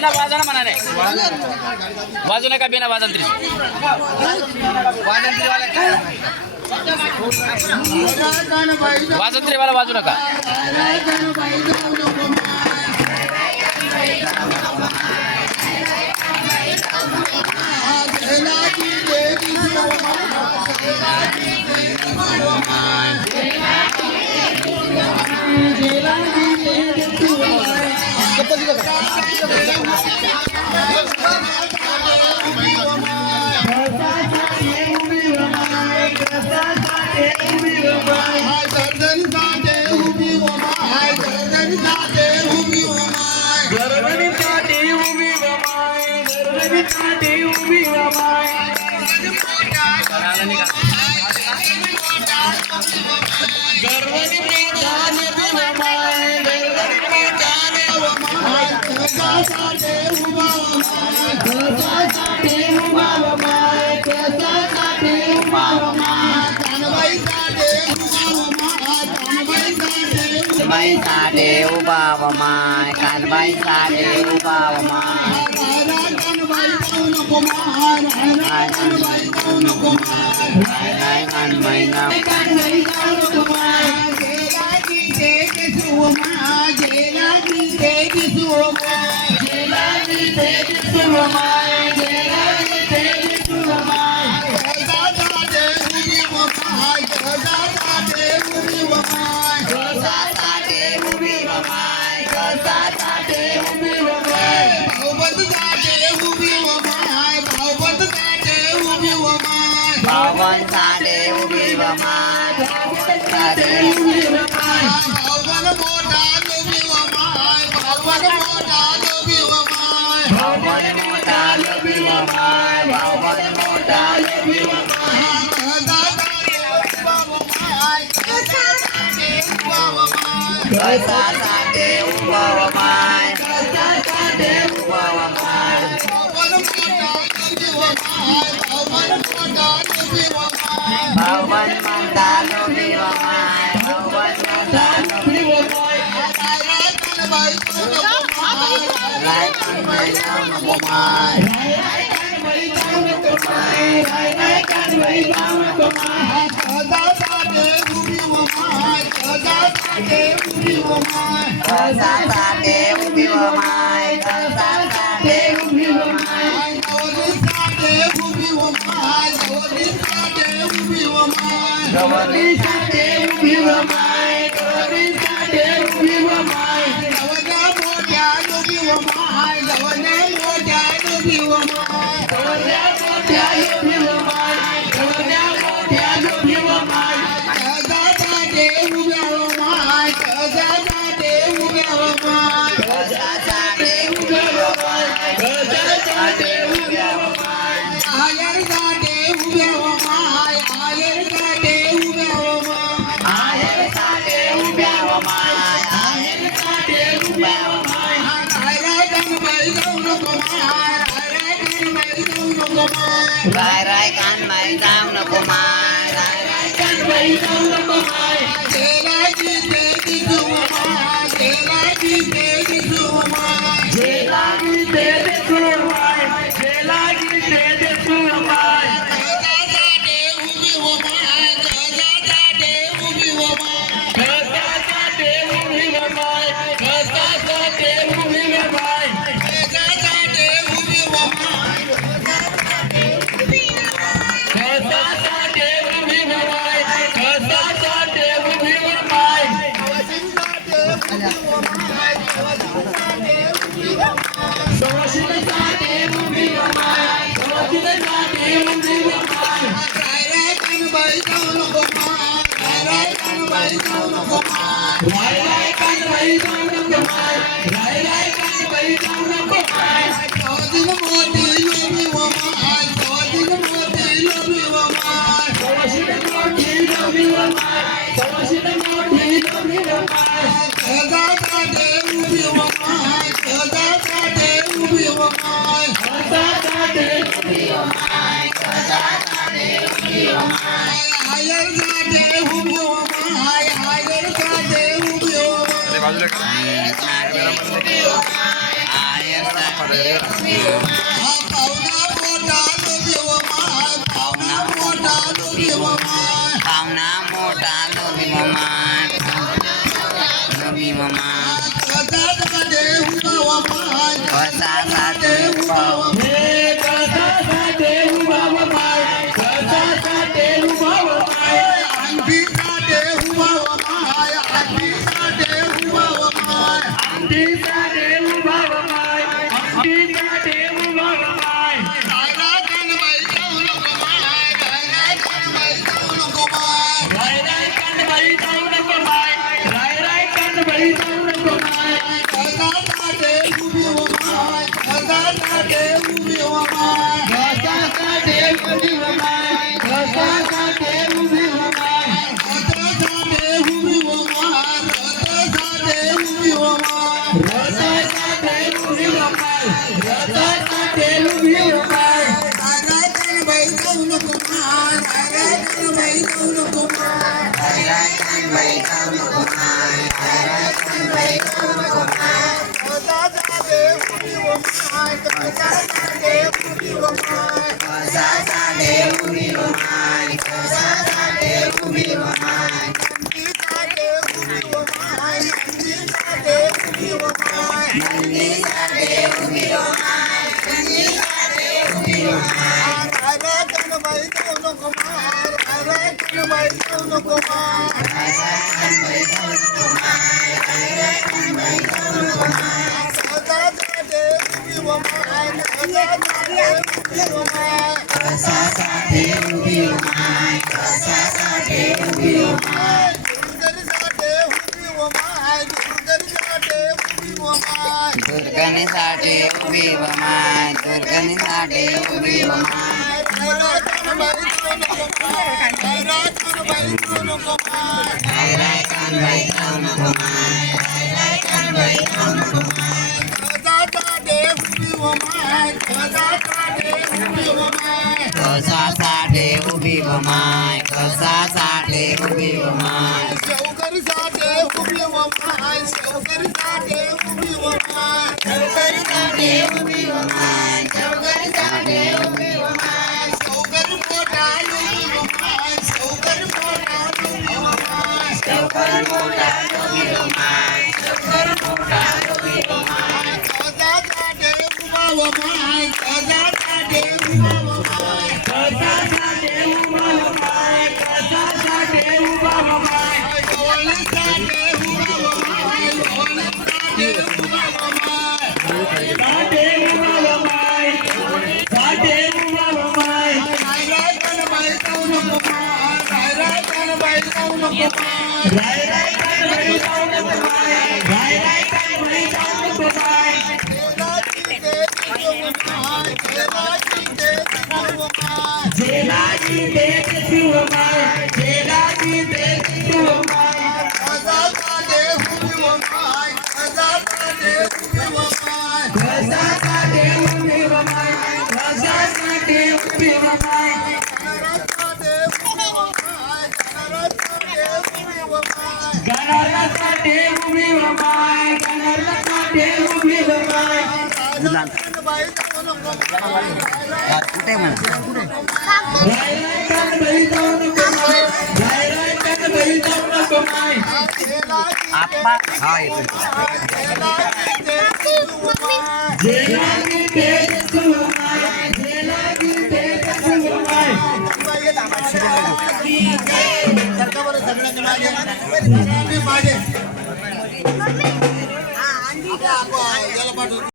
बिना वाजन म्हणाने वाजू नका बिना वाजन तरी वाजन तरी मला वाजू नका Bay sa đeo ba và mai can bay sa đeo ba và mai ai can bay ngam Bhavan sa đeo bi va mai Bhavan sa đeo bi va mai Bhavan mota lo bi va mai Bhavan mota lo bi va mai Bhavan mota lo bi va mai Bhavan mota lo bi va mai Kasa sa đeo ba va mai Kasa sa đeo ba va mai Bhavan mota lo bi va mai Bhavan mota lo bi va mai Bhavan mata lo bi va mai Bhavan mata lo bi va mai Lai kan bai tam na mai Lai kan bai tam na mai Lai kan bai tam na mai Kasa sa de ubi va mai Kasa sa de ubi va mai Kasa sa de ubi va mai Kasa sa de ubi va mai Dawali sa de ubi va mai Dawali sa de ubi va mai Dawali sa de ubi va mai Dawali sa de ubi va mai Dawana moja lo bi va mai Dawana moja lo bi va mai Dawana moja lo bi va mai Dawana moja lo bi va mai Kasa sa de ubi va mai Kasa sa de ubi va mai Kasa sa de ubi va mai Kasa sa de ubi va mai Ayar sa de ubi va mai Ayar sa de ubi va mai Ayar sa de ubi va mai Ayar sa de ubi va mai Rai kan bai dau no ko mai Rai kan bai dau no ko mai Rai kan bai dau no ko mai Rai kan bai dau no ko mai Jela ji te ji tu mai Jela ji te ji tu mai Jela ji te ji tu mai Jela ji te ji tu mai Kasa sa de ubi wa mai Kasa sa de ubi wa mai Kasa sa de ubi wa mai Kasa sa de ubi wa mai Kasa sa de ubi wa mai Kasa sa de ubi wa mai Kasa sa de ubi wa mai Kasa sa de ubi wa mai Sawasita sa de ubi wa mai Sawasita sa de ubi wa mai Rai kan bai dau no ko mai Rai kan bai dau no ko mai Rai kan bai dau no ko mai Rai kan bai dau no ko mai Sawasita moti lo bi wa mai Sawasita moti lo bi wa mai Sawasita moti lo bi wa mai Sawasita moti lo bi wa mai Kasa sa de ubi wa mai Kasa sa de ubi wa mai Kasa sa de ubi wa mai Kasa sa de ubi wa mai Ayar sa de ubi wa mai Ayar sa de ubi wa mai Ayar sa de ubi wa mai Ayar sa हा पाहुणा मोठा लोभी व माय पाहुणा मोठा लोभी व माय पाहुणा मोठा लोभी माय लोभी माय कसासाठी उभा व माय कसासाठी उभा व माय कसासाठी उभा व माय कसासाठी उभा व माय अंगठीसाठी उभा व माय अंगठीसाठी उभा व माय अंगठीसाठी उभा व माय अंगठीसाठी उभा व माय रायरा कानबाई जाऊ नको माय रायरा कानबाई जाऊ नको माय रायरा कानबाई जाऊ नको माय रायरा कानबाई जाऊ नको माय कसासाठी उभी व माय कसासाठी उभी व माय कसासाठी उभी व माय कसासाठी उभी व माय कसासाठी उभी व माय कसासाठी उभी व माय कसासाठी उभी व माय कसासाठी उभी व माय रायरा कानबाई जाऊ नको माय रायरा कानबाई जाऊ नको माय रायरा कानबाई जाऊ नको माय रायरा कानबाई जाऊ नको माय कसासाठी उभी व माय कसासाठी उभी व माय कसासाठी उभी माय कसासाठी उभी माय अंगठीसाठी उभी व माय अंगठीसाठी उभी व माय नंदीसाठी उभी माय नंदीसाठी उभी माय रायरा कानबाई जाऊ नको माय रायरा कानबाई जाऊ नको माय रायरा कानबाई जाऊ नको माय रायरा कानबाई जाऊ नको माय कसासाठी उभी व माय कसासाठी उभी व माय कसासाठी उभी माय कसासाठी उभी माय दुर्गणीसाठी उभी व माय दुर्गणीसाठी उभी व माय दुर्गणीसाठी उभी माय दुर्गणीसाठी उभी माय रायरा कानबाई जाऊ नको माय रायरा कानबाई जाऊ नको माय रायरा कानबाई जाऊ नको माय रायरा कानबाई जाऊ नको माय कसासाठी उभी व माय कसासाठी उभी व माय कसासाठी उभी माय कसासाठी उभी माय चौकरीसाठी उभी व माय चौकरीसाठी उभी व माय चौकरीसाठी उभी माय चौकरीसाठी उभी माय चौकरी मोठा उभी व माय चौकरी मोठा उभी व माय चौकर मोठा उभी माय चौकर मोठा उभी माय कसासाठी उभा व माय कसासाठी उभा व माय कसासाठी उभा व माय कसासाठी उभा व माय गवळीसाठी उभा व माय गवळीसाठी उभा व माय साठी उभा व माय साठी उभा व माय रायरा कानबाई जाऊ नको माय रायरा कानबाई जाऊ नको माय रायरा कानबाई जाऊ नको माय रायरा कानबाई जाऊ नको माय जेलाची देख शिव माय जेलाची देख शिव माय कसासाठी उभी व माय कसासाठी उभी व माय कसासाठी उभी व माय कसासाठी उभी व माय गणरासाठी उभी व माय गणरासाठी उभी व माय कानबाई जाऊ नको माय कुठे म्हणा रायरा कानबाई जाऊ नको माय रायरा कानबाई जाऊ नको माय आप्पा हा येतो जेलाची देख शिव माय जेलाची देख शिव माय मागे